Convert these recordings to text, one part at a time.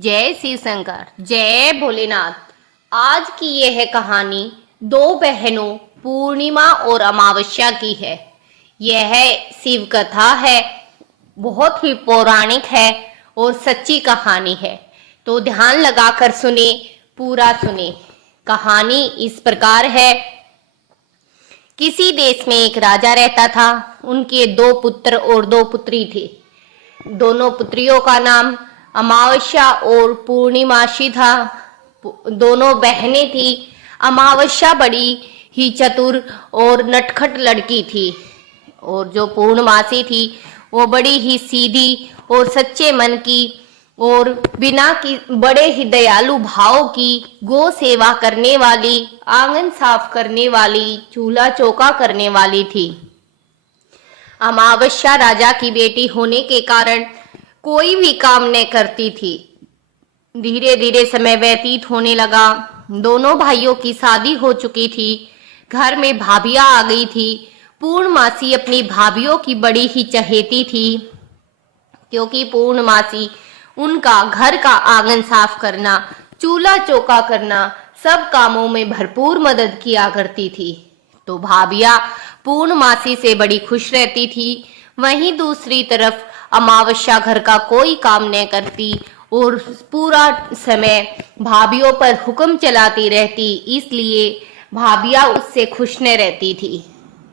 जय शिव शंकर, जय भोलेनाथ। आज की यह कहानी दो बहनों पूर्णिमा और अमावस्या की है। यह शिव कथा है, बहुत ही पौराणिक है और सच्ची कहानी है। तो ध्यान लगाकर सुने, पूरा सुने। कहानी इस प्रकार है। किसी देश में एक राजा रहता था। उनके दो पुत्र और दो पुत्री थे। दोनों पुत्रियों का नाम अमावस्या और पूर्णिमासी था। दोनों बहनें थी। अमावस्या बड़ी ही चतुर और नटखट लड़की थी और जो पूर्णमासी थी वो बड़ी ही सीधी और सच्चे मन की और बिना की बड़े ही दयालु भाव की, गौ सेवा करने वाली, आंगन साफ करने वाली, चूल्हा चौका करने वाली थी। अमावस्या राजा की बेटी होने के कारण कोई भी काम न करती थी। धीरे धीरे समय व्यतीत होने लगा। दोनों भाइयों की शादी हो चुकी थी। घर में भाभियां आ गई थी। पूर्णमासी अपनी भाभियों की बड़ी ही चहेती थी, क्योंकि पूर्णमासी उनका घर का आंगन साफ करना, चूल्हा चौका करना, सब कामों में भरपूर मदद किया करती थी। तो भाभियां पूर्णमासी से बड़ी खुश रहती थी। वहीं दूसरी तरफ अमावस्या घर का कोई काम न करती और पूरा समय भाभियों पर हुक्म चलाती रहती, इसलिए भाभियां उससे खुश न रहती थी।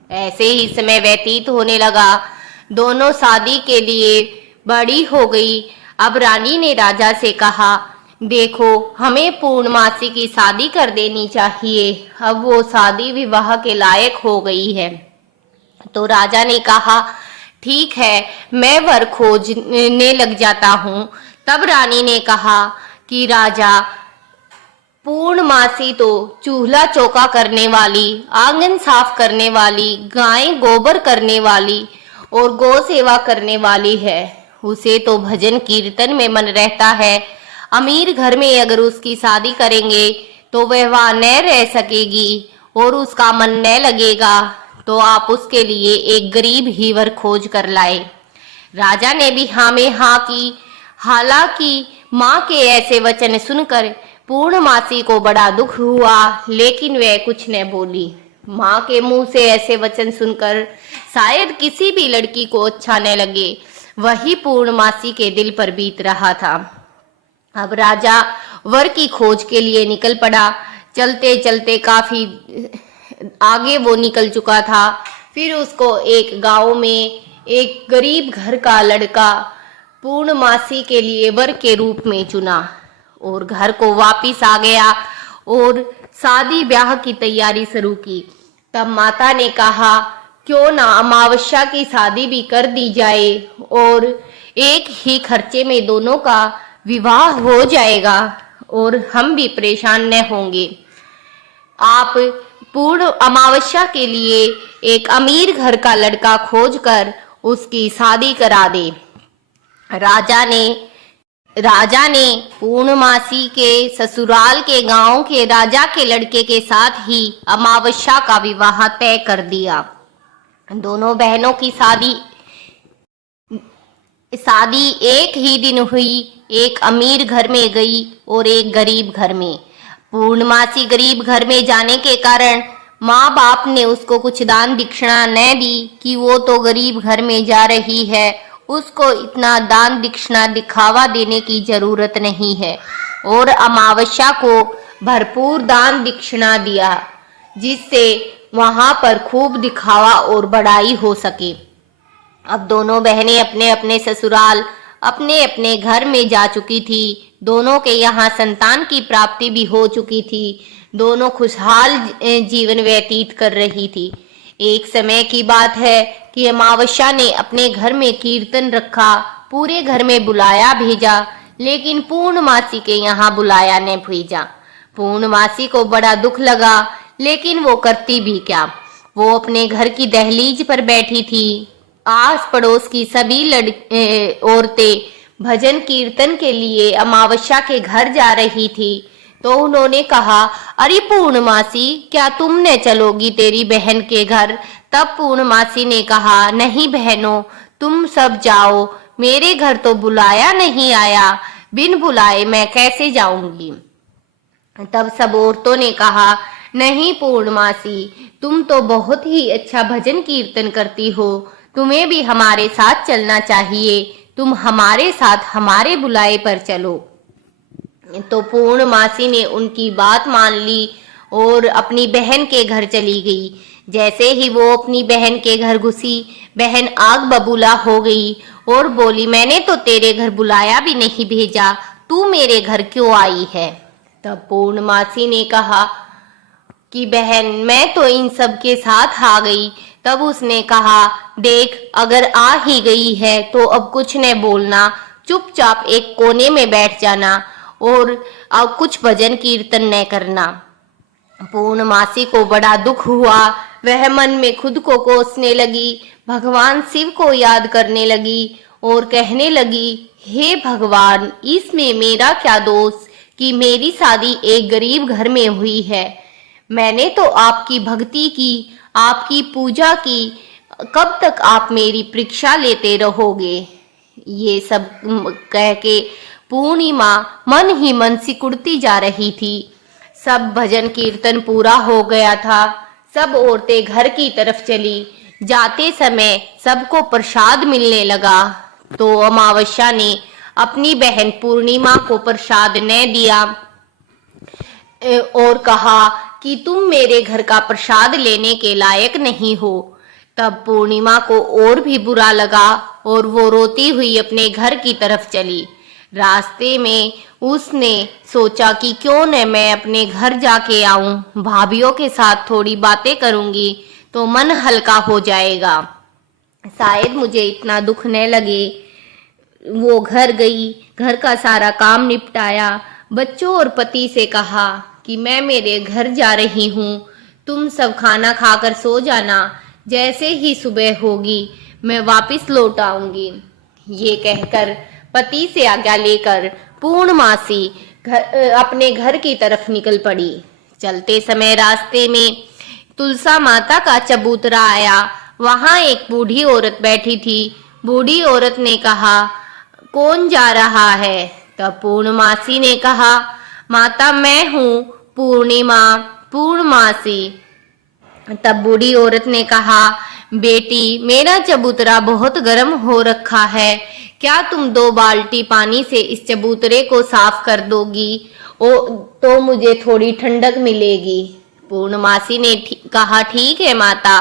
ऐसे ही समय व्यतीत होने लगा। दोनों शादी के लिए बड़ी हो गई। अब रानी ने राजा से कहा, देखो, हमें पूर्णमासी की शादी कर देनी चाहिए। अब वो शादी विवाह के लायक हो गई है। तो राजा ने कहा, ठीक है, मैं वर खोजने लग जाता हूँ। तब रानी ने कहा कि राजा, पूर्णमासी तो चूल्हा चौका करने वाली, आंगन साफ करने वाली, गाय गोबर करने वाली और गौ सेवा करने वाली है। उसे तो भजन कीर्तन में मन रहता है। अमीर घर में अगर उसकी शादी करेंगे तो वह वहां न रह सकेगी और उसका मन न लगेगा। तो आप उसके लिए एक गरीब ही वर खोज कर लाए। राजा ने भी हाँ में हाँ की। हालांकि माँ के ऐसे वचन सुनकर पूर्णमासी को बड़ा दुख हुआ, लेकिन वह कुछ न बोली। माँ के मुंह से ऐसे वचन सुनकर शायद किसी भी लड़की को अच्छा न लगे, वही पूर्णमासी के दिल पर बीत रहा था। अब राजा वर की खोज के लिए निकल पड़ा। चलते चलते काफी आगे वो निकल चुका था। फिर उसको एक गांव में एक गरीब घर का लड़का पूर्णमासी के लिए वर के रूप में चुना और घर को वापिस आ गया और शादी ब्याह की तैयारी शुरू की। तब माता ने कहा, क्यों ना अमावस्या की शादी भी कर दी जाए और एक ही खर्चे में दोनों का विवाह हो जाएगा और हम भी परेशान न होंगे। आप पूर्ण अमावस्या के लिए एक अमीर घर का लड़का खोजकर उसकी शादी करा दे। राजा ने पूर्णमासी के ससुराल के गांव के राजा के लड़के के साथ ही अमावस्या का विवाह तय कर दिया। दोनों बहनों की शादी एक ही दिन हुई। एक अमीर घर में गई और एक गरीब घर में। पूर्णमासी गरीब घर में जाने के कारण माँ बाप ने उसको कुछ दान दक्षिणा न दी कि वो तो गरीब घर में जा रही है, उसको इतना दान दक्षिणा दिखावा देने की जरूरत नहीं है। और अमावस्या को भरपूर दान दक्षिणा दिया, जिससे वहां पर खूब दिखावा और बड़ाई हो सके। अब दोनों बहनें अपने अपने ससुराल, अपने अपने घर में जा चुकी थी। दोनों के यहाँ संतान की प्राप्ति भी हो चुकी थी। दोनों खुशहाल जीवन व्यतीत कर रही थी। एक समय की बात है कि अमावस्या ने अपने घर में कीर्तन रखा, पूरे घर में बुलाया भेजा, लेकिन पूर्णमासी के यहाँ बुलाया न भेजा। पूर्णमासी को बड़ा दुख लगा, लेकिन वो करती भी क्या। वो अपने घर की दहलीज पर बैठी थी। आस पड़ोस की सभी औरतें भजन कीर्तन के लिए अमावस्या के घर जा रही थी। तो उन्होंने कहा, अरे पूर्णमासी, क्या तुम न चलोगी तेरी बहन के घर? तब पूर्णमासी ने कहा, नहीं बहनों, तुम सब जाओ, मेरे घर तो बुलाया नहीं आया। बिन बुलाए मैं कैसे जाऊंगी। तब सब औरतों ने कहा, नहीं पूर्णमासी, तुम तो बहुत ही अच्छा भजन कीर्तन करती हो, तुम्हें भी हमारे साथ चलना चाहिए, तुम हमारे साथ हमारे बुलाए पर चलो। तो पूर्णमासी ने उनकी बात मान ली और अपनी बहन के घर चली गई। जैसे ही वो अपनी बहन के घर घुसी, बहन आग बबूला हो गई और बोली, मैंने तो तेरे घर बुलाया भी नहीं भेजा, तू मेरे घर क्यों आई है। तब पूर्णमासी ने कहा कि बहन, मैं तो इन सब के साथ आ गई। तब उसने कहा, देख, अगर आ ही गई है तो अब कुछ न बोलना, चुपचाप एक कोने में बैठ जाना और अब कुछ भजन कीर्तन न करना। पूर्णमासी को बड़ा दुख हुआ। वह मन में खुद को कोसने लगी, भगवान शिव को याद करने लगी और कहने लगी, हे भगवान, इसमें मेरा क्या दोष कि मेरी शादी एक गरीब घर में हुई है। मैंने तो आपकी भक्ति की, आपकी पूजा की, कब तक आप मेरी परीक्षा लेते रहोगे। ये सब कह के पूर्णिमा मन ही मन सिकुड़ती जा रही थी। सब भजन कीर्तन पूरा हो गया था। सब औरतें घर की तरफ चली। जाते समय सबको प्रसाद मिलने लगा। तो अमावस्या ने अपनी बहन पूर्णिमा को प्रसाद न दिया और कहा कि तुम मेरे घर का प्रसाद लेने के लायक नहीं हो। तब पूर्णिमा को और भी बुरा लगा और वो रोती हुई अपने घर की तरफ चली। रास्ते में उसने सोचा कि क्यों न मैं अपने घर जाके आऊं, भाभीियों के साथ थोड़ी बातें करूंगी तो मन हल्का हो जाएगा, शायद मुझे इतना दुख न लगे। वो घर गई, घर का सारा काम निपटाया, बच्चों और पति से कहा कि मैं मेरे घर जा रही हूँ, तुम सब खाना खाकर सो जाना, जैसे ही सुबह होगी मैं वापस लौट आऊंगी। ये कहकर पति से आज्ञा लेकर पूर्णमासी अपने घर की तरफ निकल पड़ी। चलते समय रास्ते में तुलसा माता का चबूतरा आया। वहां एक बूढ़ी औरत बैठी थी। बूढ़ी औरत ने कहा, कौन जा रहा है। तब पूर्णमासी ने कहा, माता मैं हूँ पूर्णिमा, पूर्णमासी। तब बूढ़ी औरत ने कहा, बेटी, मेरा चबूतरा बहुत गर्म हो रखा है, क्या तुम 2 बाल्टी पानी से इस चबूतरे को साफ कर दोगी तो मुझे थोड़ी ठंडक मिलेगी। पूर्णमासी ने कहा, ठीक है माता,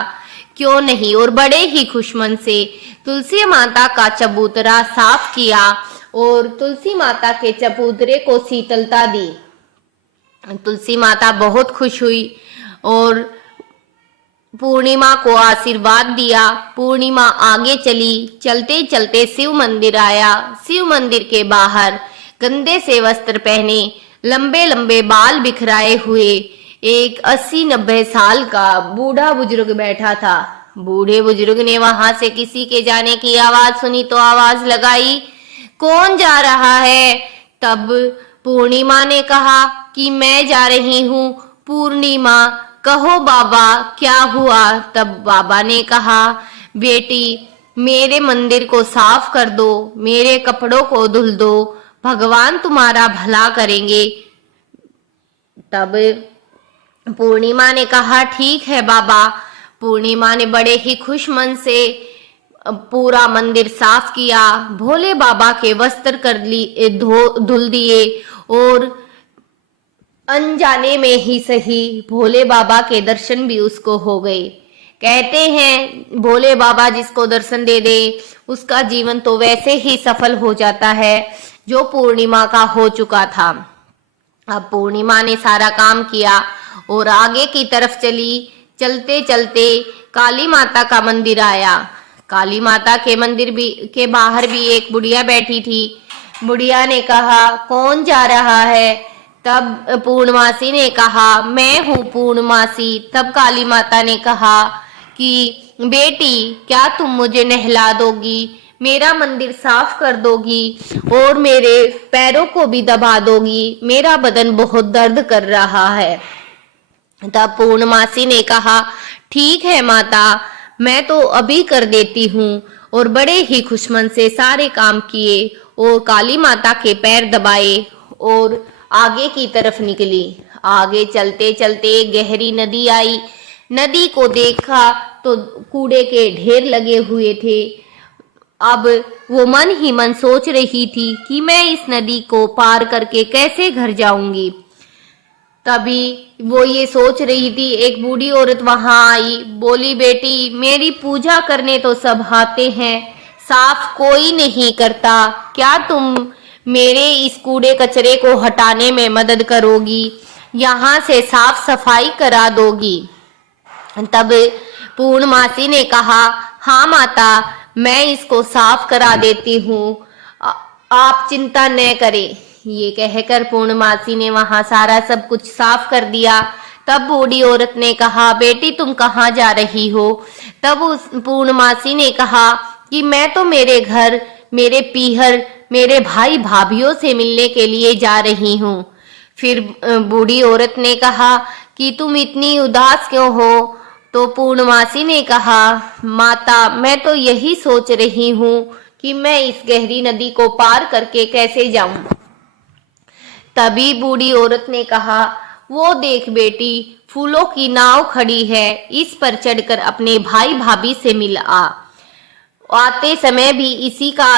क्यों नहीं, और बड़े ही खुशमन से तुलसी माता का चबूतरा साफ किया और तुलसी माता के चबूतरे को शीतलता दी। तुलसी माता बहुत खुश हुई और पूर्णिमा को आशीर्वाद दिया। पूर्णिमा आगे चली। चलते चलते शिव मंदिर आया। शिव मंदिर के बाहर गंदे से वस्त्र पहने, लंबे लंबे बाल बिखराए हुए एक 80-90 साल का बूढ़ा बुजुर्ग बैठा था। बूढ़े बुजुर्ग ने वहां से किसी के जाने की आवाज सुनी तो आवाज लगाई, कौन जा रहा है। तब पूर्णिमा ने कहा कि मैं जा रही हूँ। पूर्णिमा, कहो बाबा क्या हुआ। तब बाबा ने कहा, बेटी, मेरे मंदिर को साफ कर दो, मेरे कपड़ों को धुल दो, भगवान तुम्हारा भला करेंगे। तब पूर्णिमा ने कहा, ठीक है बाबा। पूर्णिमा ने बड़े ही खुश मन से पूरा मंदिर साफ किया, भोले बाबा के वस्त्र धुल दिए और अनजाने में ही सही भोले बाबा के दर्शन भी उसको हो गए। कहते हैं भोले बाबा जिसको दर्शन दे दे उसका जीवन तो वैसे ही सफल हो जाता है जो पूर्णिमा का हो चुका था। अब पूर्णिमा ने सारा काम किया और आगे की तरफ चली। चलते चलते काली माता का मंदिर आया। काली माता के मंदिर के बाहर भी एक बुढ़िया बैठी थी। बुढ़िया ने कहा, कौन जा रहा है। तब पूर्णमासी ने कहा, मैं हूँ पूर्णमासी। तब काली माता ने कहा कि बेटी, क्या तुम मुझे नहला दोगी, मेरा मंदिर साफ कर दोगी और मेरे पैरों को भी दबा दोगी, मेरा बदन बहुत दर्द कर रहा है। तब पूर्णमासी ने कहा, ठीक है माता, मैं तो अभी कर देती हूँ। और बड़े ही खुशमन से सारे काम किए और काली माता के पैर दबाए और आगे की तरफ निकली। आगे चलते चलते एक गहरी नदी आई। नदी को देखा तो कूड़े के ढेर लगे हुए थे। अब वो मन ही मन सोच रही थी कि मैं इस नदी को पार करके कैसे घर जाऊंगी। तभी वो ये सोच रही थी, एक बूढ़ी औरत वहां आई। बोली, बेटी, मेरी पूजा करने तो सब आते हैं, साफ कोई नहीं करता। क्या तुम मेरे इस कूड़े कचरे को हटाने में मदद करोगी? यहाँ से साफ सफाई करा दोगी? तब पूर्णमासी ने कहा, हाँ माता, मैं इसको साफ करा देती हूँ, आप चिंता न करें। ये कहकर पूर्णमासी ने वहां सारा सब कुछ साफ कर दिया। तब बूढ़ी औरत ने कहा, बेटी, तुम कहाँ जा रही हो? तब उस पूर्णमासी ने कहा कि मैं तो मेरे घर, मेरे पीहर, मेरे भाई भाभीियों से मिलने के लिए जा रही हूँ। फिर बूढ़ी औरत ने कहा कि तुम इतनी उदास क्यों हो? तो पूर्णमासी ने कहा, माता, मैं तो यही सोच रही हूँ कि मैं इस गहरी नदी को पार करके कैसे जाऊं। तभी बूढ़ी औरत ने कहा, वो देख बेटी, फूलों की नाव खड़ी है, इस पर चढ़कर अपने भाई भाभी से मिल आ। आते समय भी इसी का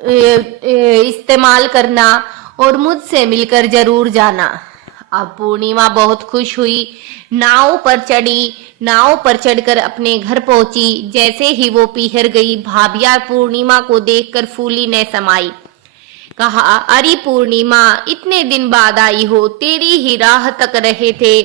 इस्तेमाल करना और मुझसे मिलकर जरूर जाना। अब पूर्णिमा बहुत खुश हुई, नाव पर चढ़ी। नाव पर चढ़कर अपने घर पहुंची। जैसे ही वो पीहर गई, भाभिया पूर्णिमा को देखकर फूली न समाई। कहा, अरे पूर्णिमा, इतने दिन बाद आई हो, तेरी ही राह तक रहे थे,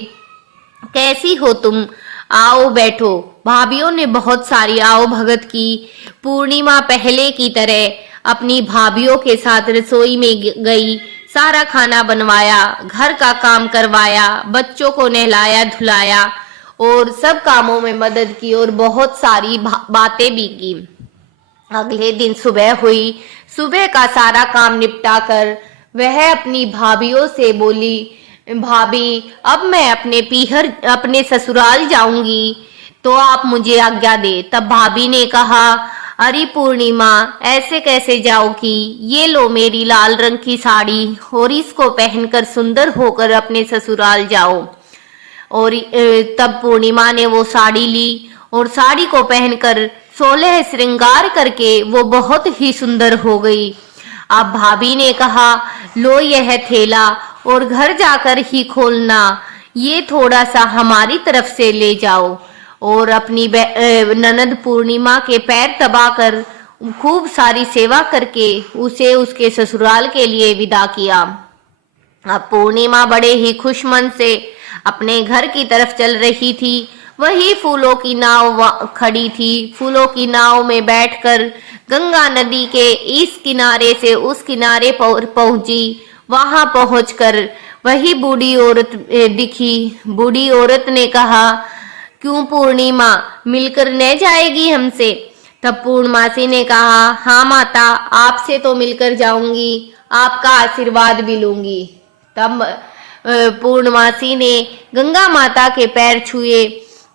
कैसी हो तुम? आओ बैठो। भाभियों ने बहुत सारी आओ भगत की। पूर्णिमा पहले की तरह अपनी भाभियों के साथ रसोई में गई, सारा खाना बनवाया, घर का काम करवाया, बच्चों को नहलाया धुलाया और सब कामों में मदद की और बहुत सारी बातें भी की। अगले दिन सुबह हुई। सुबह का सारा काम निपटा कर वह अपनी भाभियों से बोली, भाभी, अब मैं अपने ससुराल जाऊंगी, तो आप मुझे आज्ञा दे। तब भाभी ने कहा, अरे पूर्णिमा, ऐसे कैसे जाओगी? ये लो मेरी लाल रंग की साड़ी और इसको पहनकर सुंदर होकर अपने ससुराल जाओ। और तब पूर्णिमा ने वो साड़ी ली और साड़ी को पहनकर 16 श्रृंगार करके वो बहुत ही सुंदर हो गई। अब भाभी ने कहा, लो यह थैला और घर जाकर ही खोलना, ये थोड़ा सा हमारी तरफ से ले जाओ। और अपनी ननद पूर्णिमा के पैर दबाकर खूब सारी सेवा करके उसे उसके ससुराल के लिए विदा किया। अब पूर्णिमा बड़े ही खुश मन से अपने घर की तरफ चल रही थी। वही फूलों की नाव खड़ी थी। फूलों की नाव में बैठकर गंगा नदी के इस किनारे से उस किनारे पहुंची। वहां पहुंचकर वही बूढ़ी औरत दिखी। बूढ़ी औरत ने कहा, क्यों पूर्णिमा, मिलकर न जाएगी हमसे? तब पूर्णमासी ने कहा, हाँ माता, आपसे तो मिलकर जाऊंगी, आपका आशीर्वाद भी लूंगी। तब पूर्णमासी ने गंगा माता के पैर छुए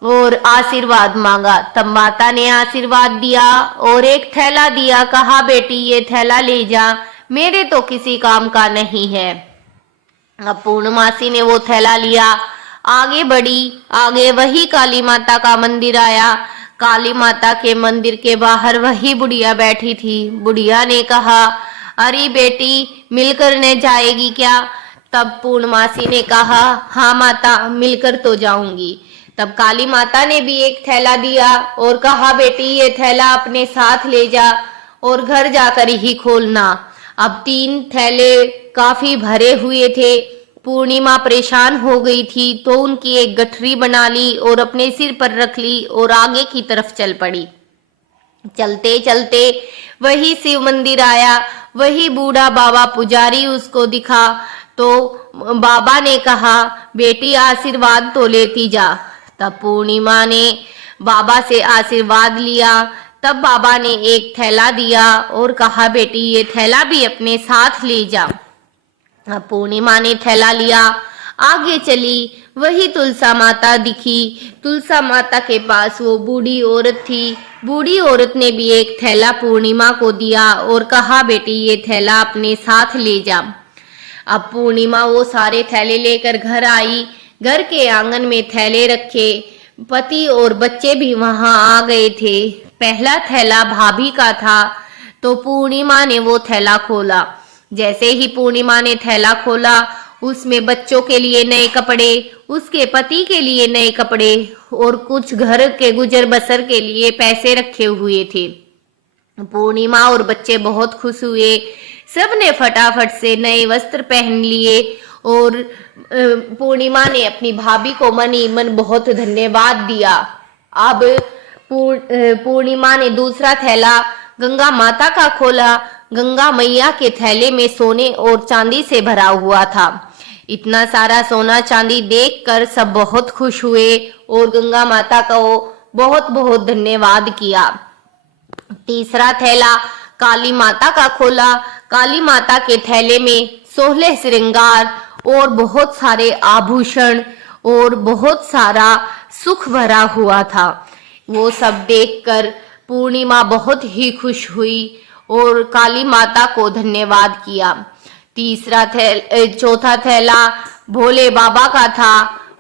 और आशीर्वाद मांगा। तब माता ने आशीर्वाद दिया और एक थैला दिया। कहा, बेटी, ये थैला ले जा, मेरे तो किसी काम का नहीं है। अब पूर्णमासी ने वो थैला लिया, आगे बढ़ी। आगे वही काली माता का मंदिर आया। काली माता के मंदिर के बाहर वही बुढ़िया बैठी थी। बुढ़िया ने कहा, अरे बेटी, मिलकर न जाएगी क्या? तब पूर्णमासी ने कहा, हाँ माता, मिलकर तो जाऊंगी। तब काली माता ने भी एक थैला दिया और कहा, बेटी, ये थैला अपने साथ ले जा और घर जाकर ही खोलना। अब 3 थैले काफी भरे हुए थे। पूर्णिमा परेशान हो गई थी, तो उनकी एक गठरी बना ली और अपने सिर पर रख ली और आगे की तरफ चल पड़ी। चलते चलते वही शिव मंदिर आया। वही बूढ़ा बाबा पुजारी उसको दिखा। तो बाबा ने कहा, बेटी, आशीर्वाद तो लेती जा। तब पूर्णिमा ने बाबा से आशीर्वाद लिया। तब बाबा ने एक थैला दिया और कहा, बेटी, ये थैला भी अपने साथ ले जा। अब पूर्णिमा ने थैला लिया, आगे चली। वही तुलसा माता दिखी। तुलसा माता के पास वो बूढ़ी औरत थी। बूढ़ी औरत ने भी एक थैला पूर्णिमा को दिया और कहा, बेटी ये थैला अपने साथ ले जा। अब पूर्णिमा वो सारे थैले लेकर घर आई। घर के आंगन में थैले रखे। पति और बच्चे भी वहां आ गए थे। पहला थैला भाभी का था तो पूर्णिमा ने वो थैला खोला। जैसे ही पूर्णिमा ने थैला खोला, उसमें बच्चों के लिए नए कपड़े, उसके पति के लिए नए कपड़े और कुछ घर के गुजर बसर के लिए पैसे रखे हुए थे। पूर्णिमा और बच्चे बहुत खुश हुए। सब ने फटाफट से नए वस्त्र पहन लिए और पूर्णिमा ने अपनी भाभी को मन ही मन बहुत धन्यवाद दिया। अब पूर्णिमा ने दूसरा थैला गंगा माता का खोला। गंगा मैया के थैले में सोने और चांदी से भरा हुआ था। इतना सारा सोना चांदी देखकर सब बहुत खुश हुए और गंगा माता का बहुत बहुत धन्यवाद किया। तीसरा थैला काली माता का खोला। काली माता के थैले में 16 श्रृंगार और बहुत सारे आभूषण और बहुत सारा सुख भरा हुआ था। वो सब देखकर पूर्णिमा बहुत ही खुश हुई और काली माता को धन्यवाद किया। चौथा थैला भोले बाबा का था।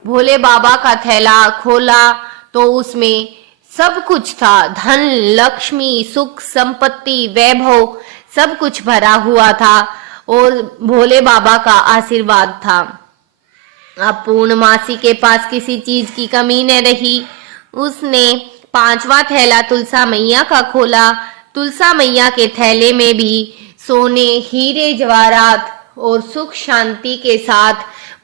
भोले बाबा का थैला खोला तो उसमें सब कुछ था। धन, लक्ष्मी, सुख, संपत्ति, वैभव सब कुछ भरा हुआ था और भोले बाबा का आशीर्वाद था। अब पूर्णमासी के पास किसी चीज की कमी न रही। उसने पांचवा थैला तुलसा मैया का खोला। तुलसा मैया के थैले में भी सोने, हीरे, जवाहरात और सुख शांति के साथ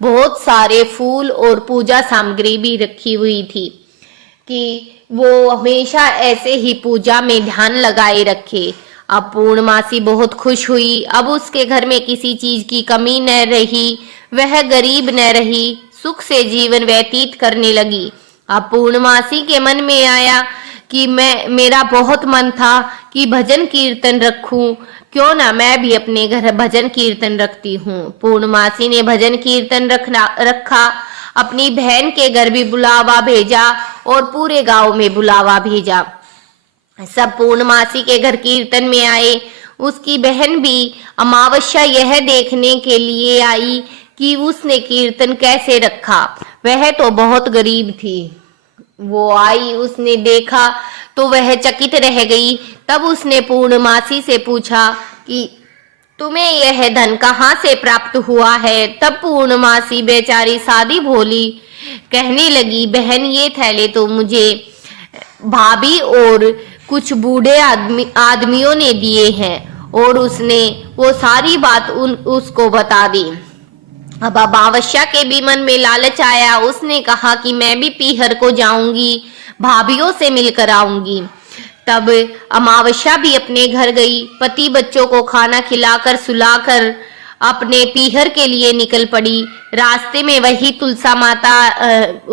बहुत सारे फूल और पूजा सामग्री भी रखी हुई थी कि वो हमेशा ऐसे ही पूजा में ध्यान लगाए रखे। अब पूर्णमासी बहुत खुश हुई। अब उसके घर में किसी चीज की कमी न रही। वह गरीब न रही, सुख से जीवन व्यतीत करने लगी। अब पूर्णमासी के मन में आया कि मेरा बहुत मन था कि भजन कीर्तन रखूं, क्यों ना मैं भी अपने घर भजन कीर्तन रखती हूँ। पूर्णमासी ने भजन कीर्तन रखा। अपनी बहन के घर भी बुलावा भेजा और पूरे गांव में बुलावा भेजा। सब पूर्णमासी के घर कीर्तन में आए। उसकी बहन भी अमावस्या यह देखने के लिए आई कि उसने कीर्तन कैसे रखा। वह तो बहुत गरीब थी। वो आई, उसने देखा तो वह चकित रह गई। तब उसने पूर्णमासी से पूछा कि तुम्हें यह धन कहाँ से प्राप्त हुआ है। तब पूर्णमासी बेचारी सादी भोली कहने लगी, बहन ये थैले तो मुझे भाभी और कुछ बूढ़े आदमियों ने दिए हैं। और उसने वो सारी बात उसको बता दी। अब अमावस्या के भी मन में लालच आया। उसने कहा कि मैं भी पीहर को जाऊंगी, भाभीयों से मिलकर आऊंगी। तब अमावस्या भी अपने घर गई। पति बच्चों को खाना खिलाकर सुलाकर अपने पीहर के लिए निकल पड़ी। रास्ते में वही तुलसा माता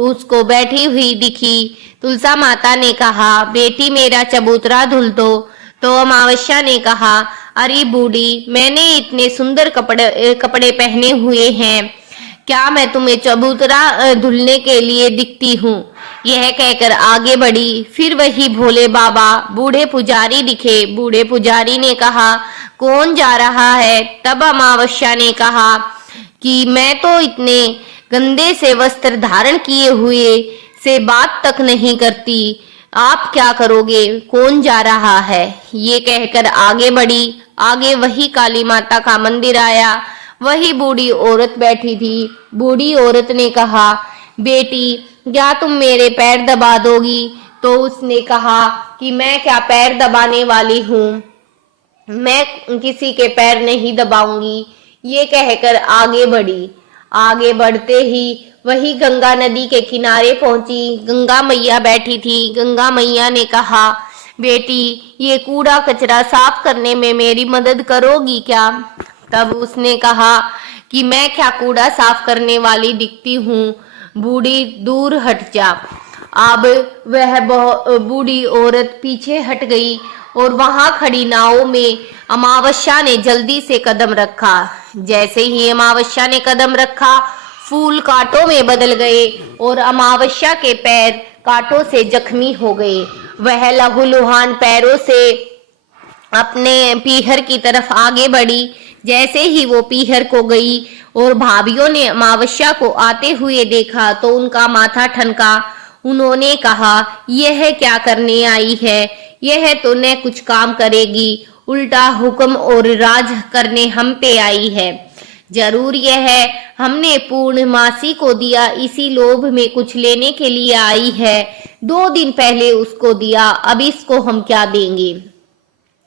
उसको बैठी हुई दिखी। तुलसा माता ने कहा, बेटी मेरा चबूतरा धुल दो। तो अमावस्या ने कहा, अरे बूढ़ी, मैंने इतने सुंदर कपड़े पहने हुए हैं, क्या मैं तुम्हें चबूतरा धुलने के लिए दिखती हूँ। यह कहकर आगे बढ़ी। फिर वही भोले बाबा बूढ़े पुजारी दिखे। बूढ़े पुजारी ने कहा, कौन जा रहा है। तब अमावस्या ने कहा कि मैं तो इतने गंदे से वस्त्र धारण किए हुए से बात तक नहीं करती, आप क्या करोगे, कौन जा रहा है। ये कहकर आगे बढ़ी। आगे वही काली माता का मंदिर आया। वही बूढ़ी औरत बैठी थी। बूढ़ी औरत ने कहा, बेटी क्या तुम मेरे पैर दबा दोगी। तो उसने कहा कि मैं क्या पैर दबाने वाली हूँ, मैं किसी के पैर नहीं दबाऊंगी। ये कहकर आगे बढ़ी। आगे बढ़ते ही वही गंगा नदी के किनारे पहुंची। गंगा मैया बैठी थी। गंगा मैया ने कहा, बेटी ये कूड़ा कचरा साफ करने में मेरी मदद करोगी क्या। तब उसने कहा कि मैं क्या कूड़ा साफ करने वाली दिखती हूँ, बूढ़ी दूर हट जा। अब वह बूढ़ी औरत पीछे हट गई और वहां खड़ी नाव में अमावस्या ने जल्दी से कदम रखा। जैसे ही अमावस्या ने कदम रखा, फूल कांटों में बदल गए और अमावस्या के पैर कांटों से जख्मी हो गए। वह लहूलुहान पैरों से अपने पीहर की तरफ आगे बढ़ी। जैसे ही वो पीहर को गई और भाभीियों ने अमावस्या को आते हुए देखा तो उनका माथा ठनका। उन्होंने कहा, यह क्या करने आई है? यह तो न कुछ काम करेगी, उल्टा हुक्म और राज करने हम पे आई है। जरूर यह हमने पूर्णमासी को दिया, इसी लोभ में कुछ लेने के लिए आई है। 2 दिन पहले उसको दिया, अब इसको हम क्या देंगे?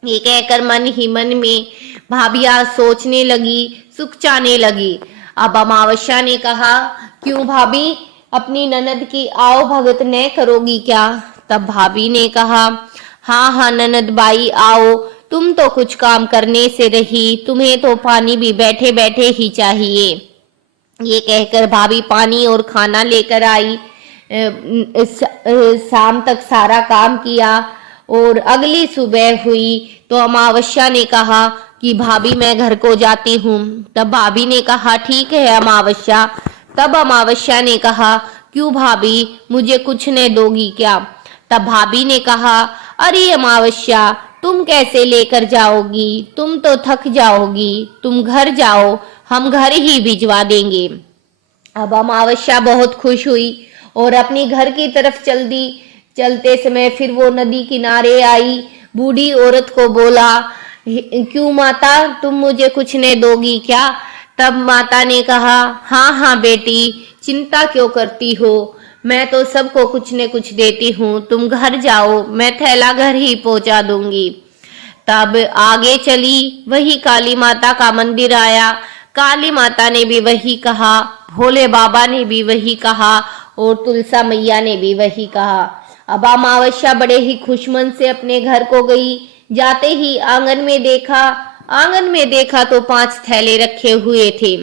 ये कहकर मन ही मन में भाभिया सोचने लगी, सुखचाने लगी। अब अमावस्या ने कहा, क्यों भाभी, अपनी ननद की आओ भगत न करोगी क्या? तब भाभी ने कहा, हाँ हाँ ननद बाई आओ, तुम तो कुछ काम करने से रही, तुम्हें तो पानी भी बैठे बैठे ही चाहिए। ये कहकर भाभी पानी और खाना लेकर आई। शाम तक सारा काम किया और अगली सुबह हुई तो अमावस्या ने कहा कि भाभी मैं घर को जाती हूँ। तब भाभी ने कहा, ठीक है अमावस्या। तब अमावस्या ने कहा, क्यों भाभी, मुझे कुछ न दोगी क्या? तब भाभी ने कहा, अरे अमावस्या, तुम कैसे लेकर जाओगी? तुम तो थक जाओगी, तुम घर जाओ, हम घर ही भिजवा देंगे। अब अमावस्या बहुत खुश हुई और अपनी घर की तरफ चल दी। चलते समय फिर वो नदी किनारे आई। बूढ़ी औरत को बोला, क्यों माता, तुम मुझे कुछ न दोगी क्या? तब माता ने कहा, हाँ हाँ बेटी, चिंता क्यों करती हो, मैं तो सबको कुछ न कुछ देती हूँ, तुम घर जाओ, मैं थैला घर ही पहुंचा दूंगी। तब आगे चली, वही काली माता का मंदिर आया। काली माता ने भी वही कहा, भोले बाबा ने भी वही कहा और तुलसा मैया ने भी वही कहा। अब अमावस्या बड़े ही खुशमन से अपने घर को गई। जाते ही आंगन में देखा तो 5 थैले रखे हुए थे।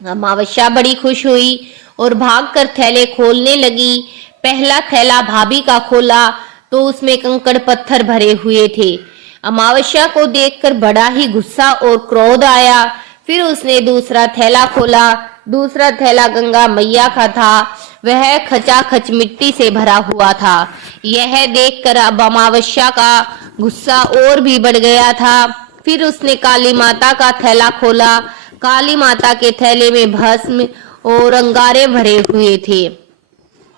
अमावस्या बड़ी खुश हुई और भागकर थैले खोलने लगी। पहला थैला भाभी का खोला तो उसमें कंकड़ पत्थर भरे हुए थे। अमावस्या को देखकर बड़ा ही गुस्सा और क्रोध आया। फिर उसने दूसरा थैला खोला। दूसरा थैला गंगा मैया का था। वह खचाखच मिट्टी से भरा हुआ था। यह देखकर अब अमावस्या का गुस्सा और भी बढ़ गया था। फिर उसने काली माता का थैला खोला। काली माता के थैले में भस्म और अंगारे भरे हुए थे।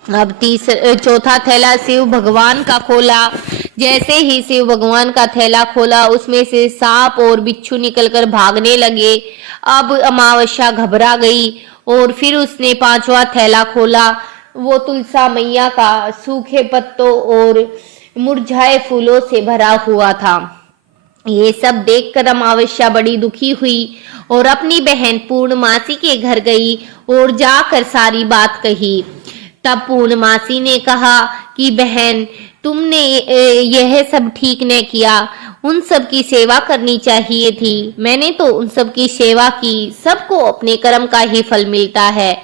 अब चौथा थैला शिव भगवान का खोला। जैसे ही शिव भगवान का थैला खोला, उसमें से सांप और बिच्छू निकलकर भागने लगे। अब अमावस्या घबरा गई और फिर उसने 5वां थैला खोला। वो तुलसा मैया का सूखे पत्तों और मुरझाए फूलों से भरा हुआ था। ये सब देखकर अमावस्या बड़ी दुखी हुई और अपनी बहन पूर्णमासी के घर गई और जाकर सारी बात कही। तब पूर्णमासी ने कहा कि बहन, तुमने यह सब ठीक न किया, उन सब की सेवा करनी चाहिए थी। मैंने तो उन सब की सेवा की, सबको अपने कर्म का ही फल मिलता है।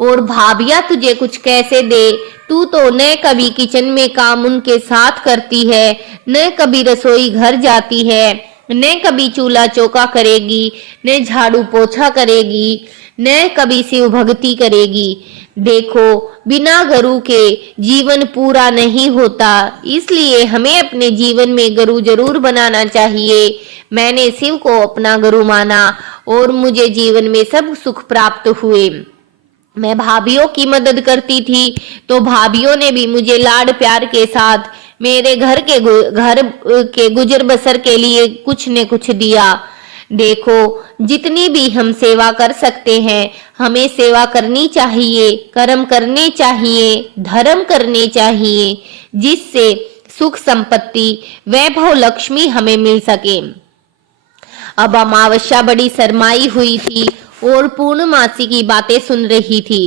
और भाभिया तुझे कुछ कैसे दे, तू तो न कभी किचन में काम उनके साथ करती है, न कभी रसोई घर जाती है, न कभी चूल्हा चौका करेगी, न झाड़ू पोछा करेगी, न कभी शिव भक्ति करेगी। देखो, बिना गुरु के जीवन पूरा नहीं होता, इसलिए हमें अपने जीवन में गुरु जरूर बनाना चाहिए। मैंने शिव को अपना गुरु माना और मुझे जीवन में सब सुख प्राप्त हुए। मैं भाभियों की मदद करती थी तो भाभियों ने भी मुझे लाड प्यार के साथ मेरे घर के गुजर बसर के लिए कुछ न कुछ दिया। देखो, जितनी भी हम सेवा कर सकते हैं, हमें सेवा करनी चाहिए, कर्म करने चाहिए, धर्म करने चाहिए, जिससे सुख संपत्ति वैभव लक्ष्मी हमें मिल सके। अब अमावस्या बड़ी शर्माई हुई थी और पूर्णमासी की बातें सुन रही थी।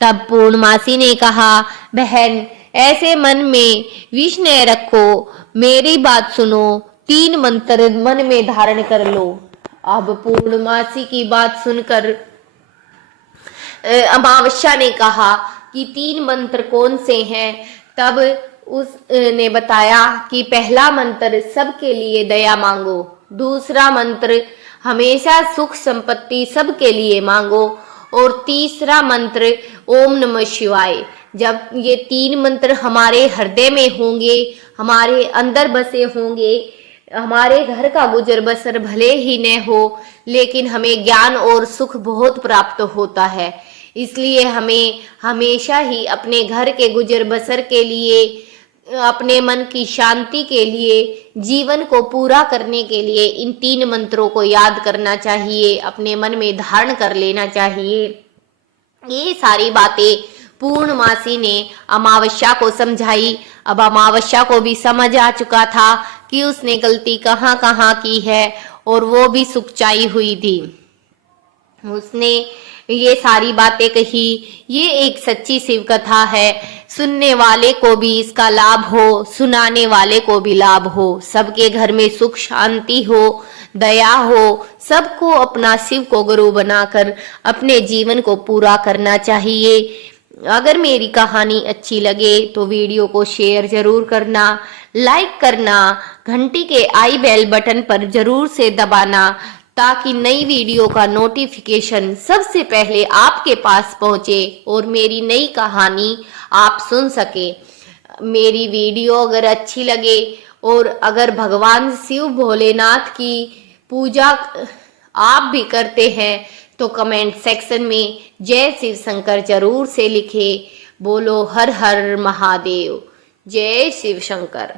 तब पूर्णमासी ने कहा, बहन, ऐसे मन में विष न रखो, मेरी बात सुनो, 3 मंत्र मन में धारण कर लो। अब पूर्णमासी की बात सुनकर अमावस्या ने कहा कि 3 मंत्र कौन से हैं? तब उसने बताया कि पहला मंत्र सबके लिए दया मांगो, दूसरा मंत्र हमेशा सुख संपत्ति सबके लिए मांगो और तीसरा मंत्र ओम नमः शिवाय। जब ये 3 मंत्र हमारे हृदय में होंगे, हमारे अंदर बसे होंगे, हमारे घर का गुजर बसर भले ही न हो, लेकिन हमें ज्ञान और सुख बहुत प्राप्त होता है। इसलिए हमें हमेशा ही अपने घर के गुजर बसर के लिए, अपने मन की शांति के लिए, जीवन को पूरा करने के लिए इन 3 मंत्रों को याद करना चाहिए, अपने मन में धारण कर लेना चाहिए। ये सारी बातें पूर्णमासी ने अमावस्या को समझाई। अब अमावस्या को भी समझ आ चुका था कि उसने गलती कहाँ कहाँ की है, और वो भी सच्चाई हुई थी। उसने ये सारी बातें कही। ये एक सच्ची शिव कथा है। सुनने वाले को भी इसका लाभ हो, सुनाने वाले को भी लाभ हो, सबके घर में सुख शांति हो, दया हो। सबको अपना शिव को गुरु बनाकर अपने जीवन को पूरा करना चाहिए। अगर मेरी कहानी अच्छी लगे तो वीडियो को शेयर जरूर करना, लाइक करना, घंटी के आई बेल बटन पर जरूर से दबाना, ताकि नई वीडियो का नोटिफिकेशन सबसे पहले आपके पास पहुंचे और मेरी नई कहानी आप सुन सके। मेरी वीडियो अगर अच्छी लगे और अगर भगवान शिव भोलेनाथ की पूजा आप भी करते हैं तो कमेंट सेक्शन में जय शिव शंकर जरूर से लिखे। बोलो हर हर महादेव। जय शिव शंकर।